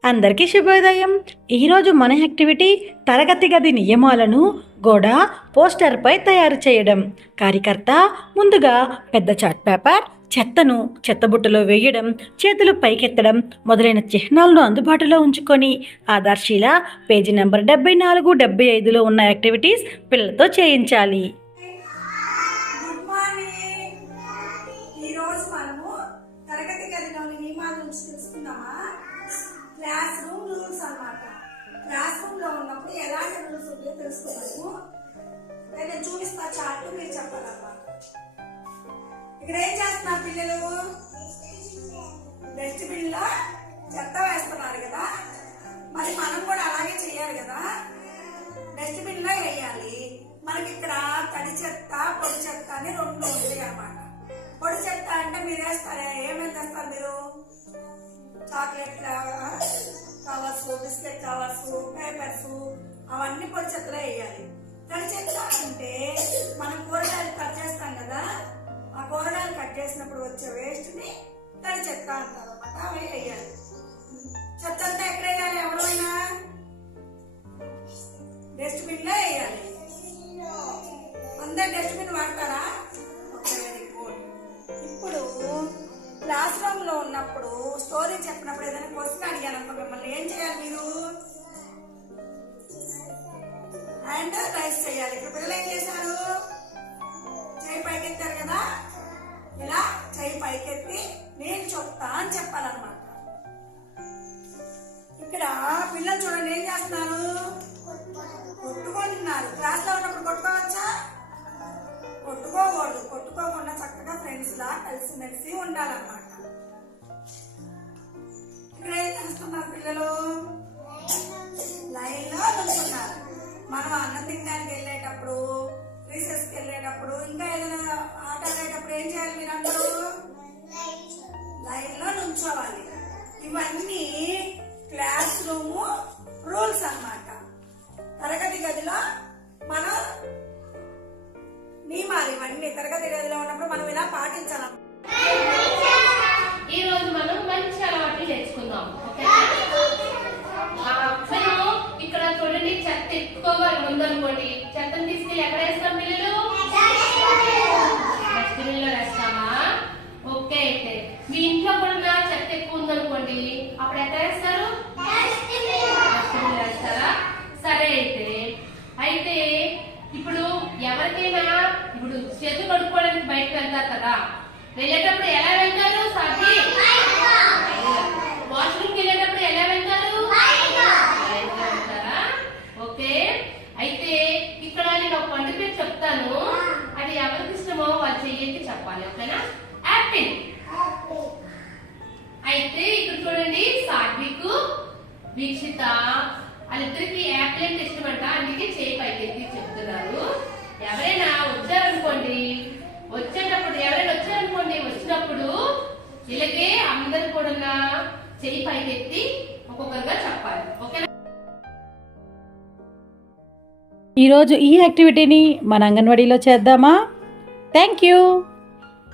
అందరికీ శుభోదయం. ఈరోజు మన యాక్టివిటీ తరగతి గది నియమాలను గోడ పోస్టర్పై తయారు చేయడం. కార్యకర్త ముందుగా పెద్ద చార్ట్ పేపర్, చెత్తను చెత్తబుట్టలో వేయడం, చేతులు పైకెత్తడం మొదలైన చిహ్నాలను అందుబాటులో ఉంచుకొని ఆధార్శీల పేజీ నెంబర్ 74, 75లో ఉన్న యాక్టివిటీస్ పిల్లలతో చేయించాలి. క్లాస్ రూమ్ రూల్స్ అన్నమాట. క్లాస్ రూమ్ లో ఉన్నప్పుడు ఎలాంటి రూల్స్ ఉంటాయో తెలుసుకోవడము. నేను చూపిస్తా చార్ట్, మీరు చెప్పాలన్నమాట. ఇక్కడ ఏం చేస్తున్నారు పిల్లలు? డస్ట్బిన్ లో చెత్త వేస్తున్నారు కదా, మరి మనం కూడా అలాగే చేయాలి కదా. డస్ట్బిన్ లో వేయాలి. మనకి ఇక్కడ తడి చెత్త, పొడి చెత్త అని రెండు ఉంటాయి అన్నమాట. పొడి చెత్త అంటే మీరు వేస్తారా? ఏమేమి తెస్తారు మీరు? Chocolate covers, biscuit covers, papers, అవన్నీ పొడి చెత్తలో వేయాలి. తడి చెత్త అంటే మనం కూరగాయలు కట్ చేస్తాం కదా, ఆ కూరగాయలు కట్ చేసినప్పుడు వచ్చే వేస్ట్ ని తడి చెత్త అంటారు అన్నమాట. అవి వేయాలి. చెత్త అంతా ఎక్కడ వేయాలి? ఎవరైనా డస్ట్బిన్ లో వేయాలి. అందరు డస్ట్బిన్ వాడతారా? Very good. ఇప్పుడు క్లాస్ రూమ్ లో ఉన్నప్పుడు స్టోరీ చెప్పినప్పుడు ఏదైనా క్వశ్చన్ అడిగాను అనుకో, మిమ్మల్ని ఏం చేయాలి? మీరు హ్యాండ్ రైస్ చేయాలి. ఇప్పుడు పిల్లలు ఏం చేశారు? చేయి పైకెత్తారు కదా, ఇలా చేయి పైకెత్తి నేను చెప్తా అని చెప్పాలన్నమాట. ఇక్కడ పిల్లలు చూడండి ఏం చేస్తున్నారు? కొట్టుకుంటున్నారు. క్లాస్ లో ఉన్నప్పుడు కొట్టుకోవచ్చా? కొట్టుకోకూడదు. కొట్టుకోకుండా చక్కగా ఫ్రెండ్స్ లా కలిసిమెలిసి ఉండాలన్నమాట. ఇక్కడ ఏం చేస్తున్నారు పిల్లలు? లైన్ లో నిల్చున్నారు. మనం అన్నం తినడానికి వెళ్ళేటప్పుడు, రీసెస్ కి వెళ్ళేటప్పుడు, ఇంకా ఏదైనా ఆట ఆడేటప్పుడు ఏం చేయాలి? మీరు అందరూ లైన్ లో నుంచోవాలి. ఇవన్నీ క్లాస్ రూమ్ రూల్స్ అన్నమాట. తరగతి గదిలో మనం నియమాలు ఇవన్నీ. తరగతి గదిలో ఉన్నప్పుడు మనం ఇలా పాటించాలి. ఈ రోజు మనం మంచి అలవాట్లు నేర్చుకుందాం. ఇక్కడ చూడండి, చెత్త ఎక్కువగా ఉందనుకోండి, చెత్తను తీసుకెళ్ళి ఎక్కడ వేస్తాం పిల్లలు? డస్ట్బిన్ లో వేస్తామా? ఓకే. అయితే మీ ఇంట్లో కూడా చెత్త ఎక్కువ ఉందనుకోండి, అప్పుడు ఎక్కడ వేస్తారు? డస్ట్బిన్ లో వేస్తారా? సరే. అయితే ఇప్పుడు ఎవరికైనా ఇప్పుడు చేతులు కడుక్కోవడానికి బయటకు వెళ్తారు కదా, వెళ్ళేటప్పుడు ఎలా వెళ్తారు? సాధ్వి వాష్రూమ్కి వెళ్ళేటప్పుడు ఎలా వెళ్తారు? వెళ్తారా? ఓకే. అయితే ఇక్కడ నేను ఒక పండు పేరు చెప్తాను, అది ఎవరికి ఇష్టమో వాళ్ళు చెయ్యకి చెప్పాలి. ఓకేనా? యాపిల్. అయితే ఇక్కడ చూడండి, సాత్విక్, వీక్షిత వాళ్ళిద్దరికి యాపిల్ అంటే ఇష్టమంట, అందుకే చేయి పైకెత్తి చెప్తున్నారు. ఎవరైనా వచ్చారనుకోండి, వచ్చినప్పుడు ఇలాగే అందరు కూడా చేయి పైకెత్తి ఒక్కొక్కరుగా చెప్పాలి. ఓకేనా? ఈరోజు ఈ యాక్టివిటీని మన అంగన్వాడీలో చేద్దామా? Thank you.